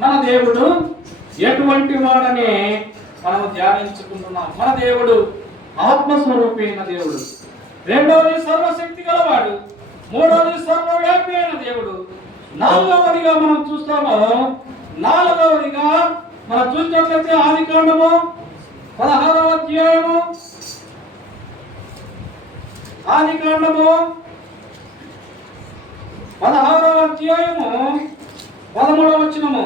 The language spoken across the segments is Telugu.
మన దేవుడు ఎటువంటి వాడని మనం ధ్యానించుకుంటున్నాం. మన దేవుడు ఆత్మస్వరూపి అయిన దేవుడు. రెండవది సర్వశక్తి గలవాడు. మూడవది సర్వవ్యాపి అయిన దేవుడు. నాలుగవదిగా మనం చూస్తాము నాలుగవదిగా మనం చూసినట్లయితే ఆది కాండము పదహారవ అధ్యాయము ఆది కాండము పదహారవ అధ్యాయము పదమూడవ వచ్చినము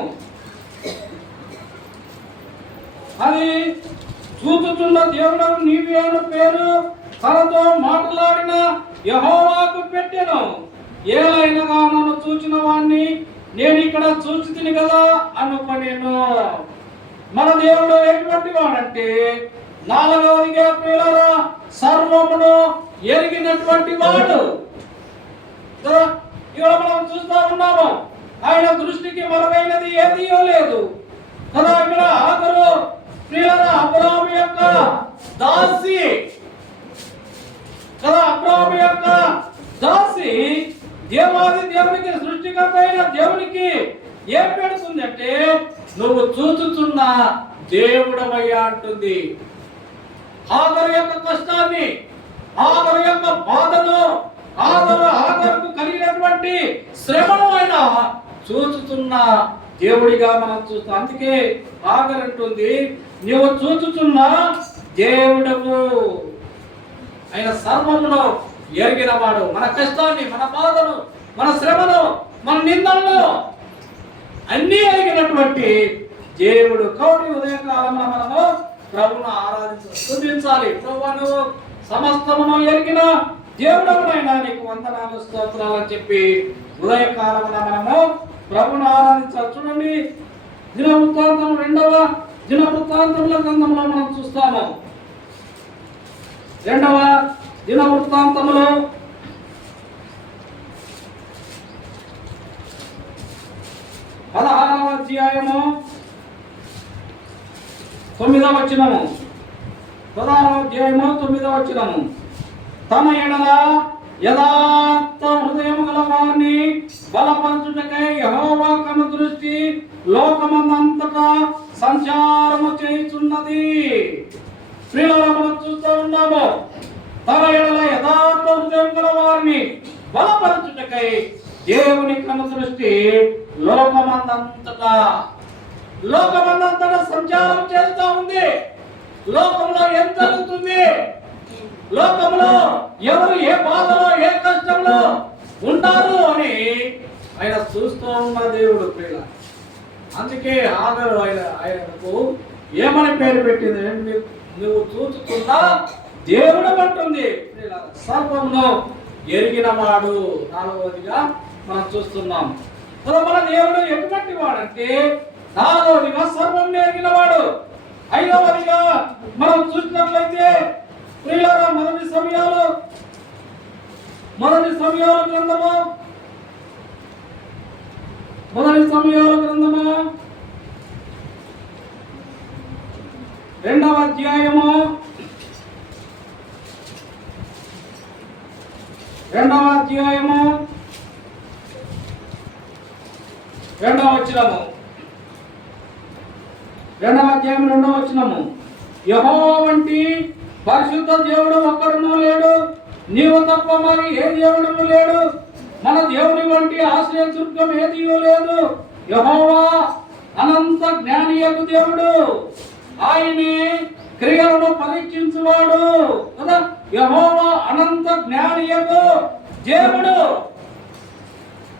అది చూచుచున్న దేవుడు నీవే అను పేరు తనతో మాట్లాడిన యహోవాకు పెట్టాను. ఏలైనగా నన్ను చూచిన వాణ్ణి నేను ఇక్కడ చూచి తిని కదా అనుకునేను. మన దేవుడు ఎటువంటి వాడంటే నాలుగవదిగా పిల్లరా సర్వమును ఎరిగినటువంటి వాడు. ఇక్కడ మనం చూస్తా ఉన్నాము. ఆయన దృష్టికి మరుగైనది ఏదియో లేదు. కదా ఇక్కడ ఆఖరు ప్రియుల అబ్రాహం యొక్క దాసి. కదా అబ్రాహం యొక్క దాసి. దేవాది దేవునికి సృష్టికర్త అయిన దేవునికి ఏం పెడుతుందంటే నువ్వు చూచుచున్న దేవుడవయ్యా అంటుంది. ఆదరు యొక్క కష్టాన్ని ఆదరు యొక్క బాధను ఆదరు ఆదరుకు కలిగినటువంటి శ్రమను అయినా చూచుతున్న దేవుడిగా మనం చూస్తాం. అందుకే ఆఖరి అంటుంది నీవు చూచుతున్న దేవుడవు. ఆయన సర్వంలో ఎరిగిన వాడు మన కష్టాన్ని మన బాధను మన శ్రమను మన నిందలను అన్నీ ఎరిగినటువంటి దేవుడు కౌడి ఉదయకాలంలో మనము ప్రభును ఆరాధించాలి ప్రభు ప్రభువును సమస్తమును ఎరిగిన దేవుడవునైనా నీకు వందనాలు స్తోత్రాలు అని చెప్పి ఉదయకాలంలో మనము ప్రభుని ఆరాధించాలి చూడండి దిన వృత్తాంతం రెండవ దిన వృత్తాంతముల గ్రంథంలో మనం చూస్తాము. రెండవ దిన వృత్తాంతములో పదహారవ అధ్యాయము. తొమ్మిదవ వచ్చినము పదహారవ అధ్యాయము తొమ్మిదవ వచ్చినము తన ఎడల యథార్థ హృదయము గల వారిని బలపరచుటకై యెహోవా కను దృష్టి లోకమందంతటా సంచారము చేయుచున్నది. ప్రియులారా మనం చూస్తూ ఉన్నాము. తన ఎడల యథార్థ హృదయం గల వారిని బలపరచుటకై దేవుని కను దృష్టి లోకమందంతటా లోకమందంతటా సంచారం చేస్తూ ఉంది. లోకంలో ఏం జరుగుతుంది? లోకంలో ఎవరు ఏ బాధలో ఏ కష్టంలో ఉంటారు అని ఆయన చూస్తూ ఉన్న దేవుడు ప్రియుల. అందుకే ఆదరు ఆయన ఆయనకు ఏమని పేరు పెట్టింది? నువ్వు చూచుకున్నా దేవుడు అంటుంది. ప్రియులారా. సర్వమును ఎరిగిన వాడు నాలుగవదిగా మనం చూస్తున్నాం. మన దేవుడు ఎటువంటి వాడంటే నాలుగవదిగా సర్వం ఎరిగిన వాడు. ఐదవదిగా మనం చూసినట్లయితే ప్రియులారా మొదటి సమయాలు. మొదటి సమయాల గ్రంథము? మొదటి సమయాల గ్రంథము? రెండవ అధ్యాయము. రెండవ అధ్యాయము. రెండవ వచ్చినము రెండవ అధ్యాయం రెండవ వచ్చినము యహో వంటి పరిశుద్ధ దేవుడు ఒక్కడును లేడు. నీవు తప్ప మరి ఏ దేవుడు లేడు. మన దేవుని వంటి ఆశ్రయ దుర్గం ఏది లేదు. యహోవా అనంత జ్ఞానియకు దేవుడు. ఆయనే క్రియలను పరీక్షించువాడు. కదా? యహోవా అనంత జ్ఞానియకు దేవుడు.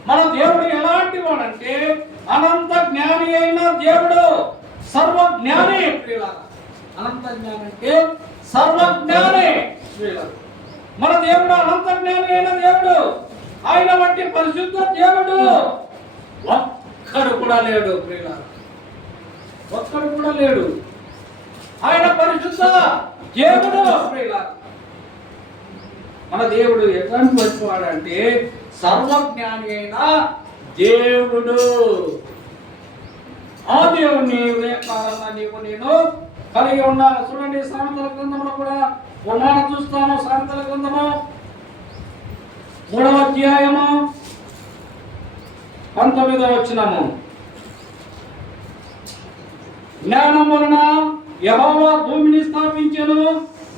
మన దేవుడు ఎలాంటి వాడంటే అనంత జ్ఞాని అయిన దేవుడు. సర్వ జ్ఞాని అనంత జ్ఞాని అంటే సర్వజ్ఞాని. మన దేవుడు అనంత జ్ఞాని అయిన దేవుడు ఆయన వంటి పరిశుద్ధ దేవుడు. ఒక్కడు కూడా లేడు ఒక్కడు కూడా లేడు. ఆయన పరిశుద్ధ దేవుడు మన దేవుడు ఎట్లాంటి వచ్చివాడు అంటే సర్వజ్ఞాని అయిన దేవుడు. ఆ దేవుని ఉదయకాలంలో నీవు నేను కలిగి ఉన్నాను. చూడండి సామెతల గ్రంథంలో కూడా ఉన్నాను చూస్తాము సామెతల గ్రంథము మూడవ అధ్యాయము పంతొమ్మిదవ వచ్చినము జ్ఞానం వలన యహోవా భూమిని స్థాపించను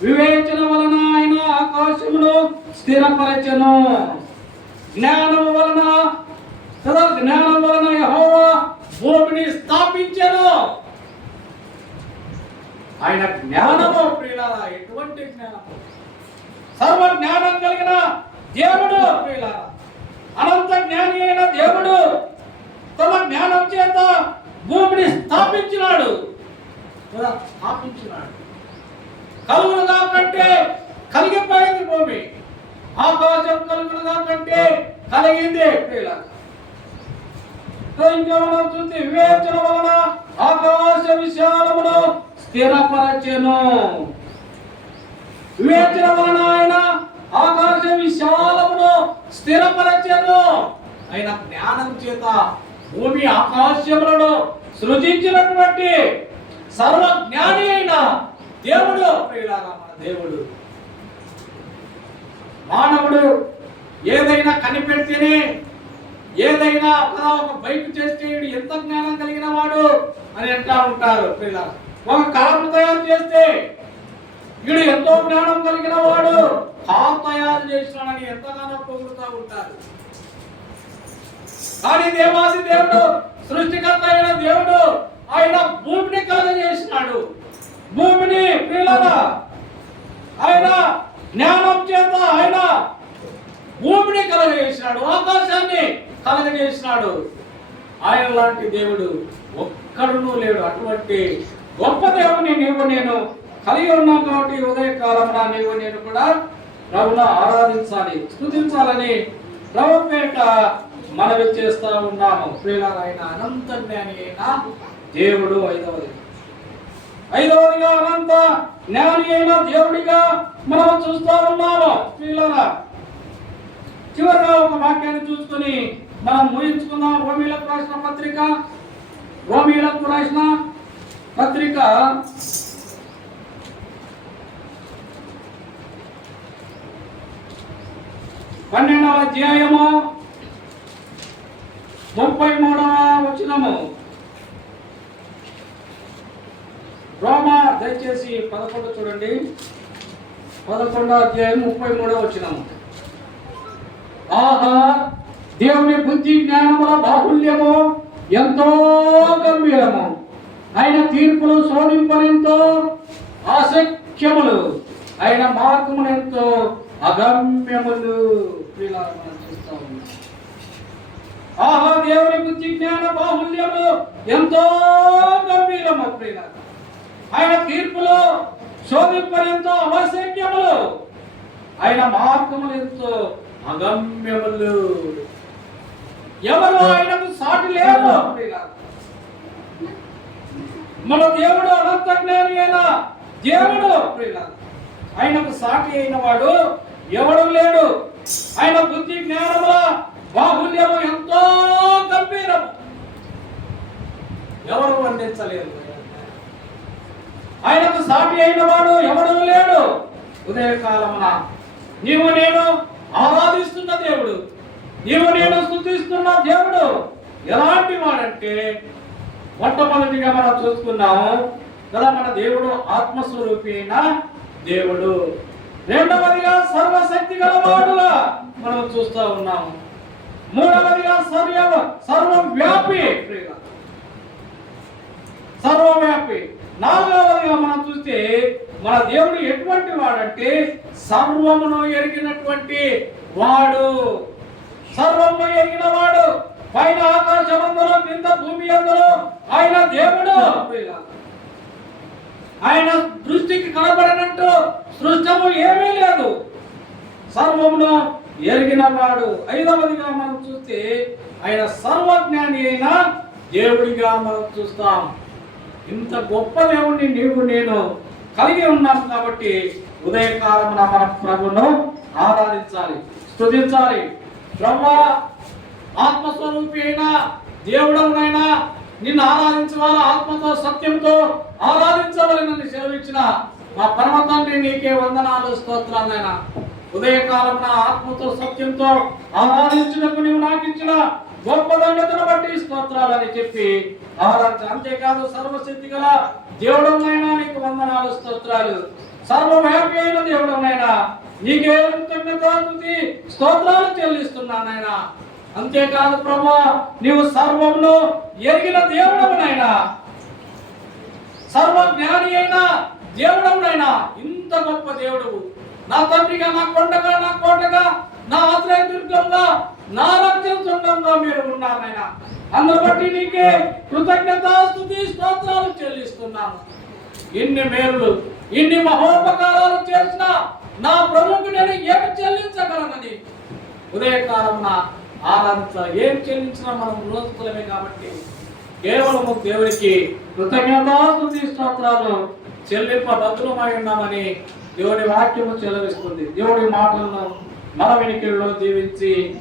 వివేచన వలన ఆయన ఆకాశమును స్థిరపరచను. జ్ఞానం వలన కదా జ్ఞానం వలన యహోవా భూమిని స్థాపించను ఆయన జ్ఞానము ప్రియులారా ఎటువంటి జ్ఞానము? సర్వ జ్ఞానం కలిగిన దేవుడు ప్రియులారా. అనంత జ్ఞాని అయిన దేవుడు తన జ్ఞానం చేత భూమిని స్థాపించినాడు. స్థాపించినాడు. కలుగునుగా కంటే కలిగిపోయింది భూమి. ఆకాశం కలుగునుగా కంటే కలిగింది ప్రియులారా. సో చూసి వివేచన వలన ఆకాశ విశాలమును స్థిరపరచెను. వివేచన వలన ఆయన ఆకాశ విశాలమును స్థిరపరచెను. ఆయన జ్ఞానం చేత భూమి ఆకాశములను సృజించినటువంటి సర్వ జ్ఞాని అయిన దేవుడు మన దేవుడు. మానవుడు ఏదైనా కనిపెట్టి ఏదైనా అలా ఒక బైక్ చేస్తే ఎంత జ్ఞానం కలిగిన వాడు అని అంటా ఉంటారు పిల్లలు. ఒక కారు తయారు చేస్తే వీడు ఎంతో జ్ఞానం కలిగిన వాడు కారు తయారు చేసినాడని ఎంతగానో పొగుడుతూ ఉంటారు. కానీ దేవాది దేవుడు సృష్టికర్త అయిన దేవుడు ఆయన భూమిని కలగజేసినాడు. భూమిని పిల్లల ఆయన జ్ఞానం చేత ఆయన భూమిని కలగజేసినాడు ఆకాశాన్ని కలగజేసినాడు. ఆయన లాంటి దేవుడు ఒక్కడునూ లేడు. అటువంటి గొప్ప దేవుని నీవు నేను కలిగి ఉన్నాం కాబట్టి ఉదయకాలంలో నీవు నేను కూడా ప్రభును ఆరాధించాలి స్తుతించాలని ప్రభుపేట మనవి చేస్తా ఉన్నాము. ప్రియులైన అనంత జ్ఞాని అయిన దేవుడు ఐదవది. ఐదవదిగా అనంత జ్ఞాని అయిన దేవుడిగా మనం చూస్తా ఉన్నాము. ప్రియులరా చివరిగా ఒక వాక్యాన్ని చూసుకొని మనం ముగించుకుందాం. రోమిలకు రాసిన పత్రిక రోమిలకు రాసిన పత్రిక. పన్నెండవ అధ్యాయము ముప్పై మూడవ వచనము. రోమా దయచేసి పదకొండు చూడండి. పదకొండవ అధ్యాయం ముప్పై మూడవ వచనము. ఆహా దేవుని బుద్ధి జ్ఞానముల బాహుల్యము ఎంతో గంభీరము. ఆయన తీర్పులు శోధింపనెంతో ఆసఖ్యములు ఆయన మార్గములు ఎంతో అగమ్యములు ఆహా దేవుని బుద్ధి జ్ఞాన బాహుల్యము ఎంతో గంభీరము ప్రియులారా. ఆయన తీర్పులు శోధింపనెంతో అవశ్యములు ఆయన మార్గములు ఎంతో అగమ్యములు. ఎవరు ఆయనకు సాటి లేరు. మన దేవుడు అనంత జ్ఞాని అయిన దేవుడు. ఆయనకు సాటి అయిన వాడు ఎవడు లేడు. ఆయన బుద్ధి జ్ఞానముల బాహుల్యము ఎంతో గంభీరము. ఎవరు వర్ణించలేరు ఆయనకు సాటి అయిన వాడు ఎవడు లేడు. ఉదయకాలమున నీవు నేను ఆరాధిస్తున్న దేవుడు. నీవు నేను స్థుతిస్తున్న దేవుడు. ఎలాంటి వాడంటే మొట్టమొదటిగా మనం చూసుకున్నాము కదా మన దేవుడు ఆత్మస్వరూపి దేవుడు. రెండవదిగా సర్వశక్తి గలవాడుగా మనం చూస్తూ ఉన్నాము. మూడవదిగా సర్వ సర్వవ్యాపి. సర్వవ్యాపి. నాలుగవదిగా మనం చూస్తే మన దేవుడు ఎటువంటి వాడంటే సర్వమును ఎరిగినటువంటి వాడు. సర్వము ఎరిగిన వాడు. పైన ఆకాశమందులో కింద భూమి అందులో ఆయన దేవుడు. ఆయన దృష్టికి కనబడినట్టు సృష్టము ఏమీ లేదు. సర్వమును ఎరిగిన వాడు. ఐదవదిగా మనం చూస్తే ఆయన సర్వజ్ఞాని అయిన దేవుడిగా మనం చూస్తాం. ఇంత గొప్ప దేవుణ్ణి నీవు నేను కలిగి ఉన్నాం కాబట్టి ఉదయకాలమున మన ప్రభును ఆరాధించాలి స్థుతించాలి బ్రహ్మ ఆత్మస్వరూపి అయిన దేవుడవునైనా నిన్ను ఆరాధించవాల ఆత్మతో సత్యంతో ఆరాధించవలనని సెలవిచ్చిన మా పరమ తండ్రి నీకే వందనాలు స్తోత్రాలైనా ఉదయకాలం నా ఆత్మతో సత్యంతో ఆరాధించినప్పుడు నీవు నాకు ఇచ్చిన గొప్ప దండతను బట్టి స్తోత్రాలని చెప్పి ఆరాధన అంతేకాదు సర్వశక్తి గల దేవుడమైనా నీకు వందనాలు స్తోత్రాలు. సర్వవ్యాపి అయిన దేవుడమైనా నీకే కృతజ్ఞతాస్తుతి స్తోత్రాలు చెల్లిస్తున్నానైనా. అంతేకాదు ప్రభా నీవు సర్వంలో ఎరిగిన దేవుడమునైనా సర్వ జ్ఞాని అయిన దేవుడమునైనా ఇంత గొప్ప దేవుడు నా తండ్రిగా నా కొండగా నా కోటగా నా ఆశ్రయ దుర్గంగా నా రక్తం శృంగంగా మీరు ఉన్నారైనా. అందును బట్టి నీకే కృతజ్ఞత స్తుతి స్తోత్రాలు చెల్లిస్తున్నాను ఇన్ని మేలులు ఇన్ని మహోపకారాలు చేసిన నా ప్రభుకు నేను ఏమి చెల్లించగలనని. ఉదయకాలం నా ఏం చెల్లించినా మనం రోజులమే కాబట్టి కేవలము దేవునికి కృతజ్ఞతాస్తుతి స్తోత్రాలు చెల్లింప భద్రమై ఉన్నామని దేవుని వాక్యము చెలవిస్తుంది. దేవుడి మాటలను మన వెనుకల్లో జీవించి